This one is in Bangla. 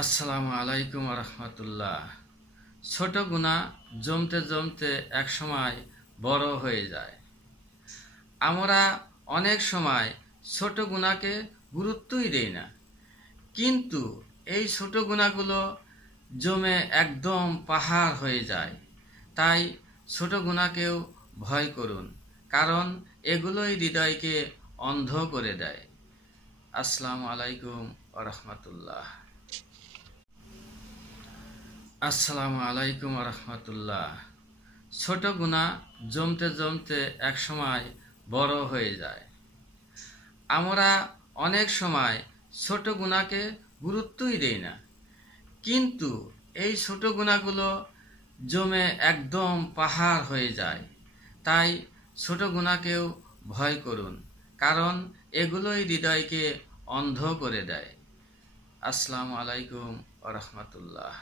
আসসালামু আলাইকুম রহমতুল্লাহ। ছোট গুনাহ জমতে জমতে একসময় বড় হয়ে যায়। আমরা অনেক সময় ছোট গুনাহকে গুরুত্বই দেই না, কিন্তু এই ছোট গুনাহগুলো জমে একদম পাহাড় হয়ে যায়। তাই ছোট গুনাহকেও ভয় করুন, কারণ এগুলোই হৃদয়কে অন্ধ করে দেয়। আসসালামু আলাইকুম রহমতুল্লাহ। আসসালামু আলাইকুম রহমতুল্লাহ। ছোট গুনাহ জমতে জমতে একসময় বড় হয়ে যায়। আমরা অনেক সময় ছোট গুনাহকে গুরুত্বই দেই না, কিন্তু এই ছোট গুনাহগুলো জমে একদম পাহাড় হয়ে যায়। তাই ছোট গুনাহকেও ভয় করুন, কারণ এগুলোই হৃদয়কে অন্ধ করে দেয়। আসসালামু আলাইকুম রহমতুল্লাহ।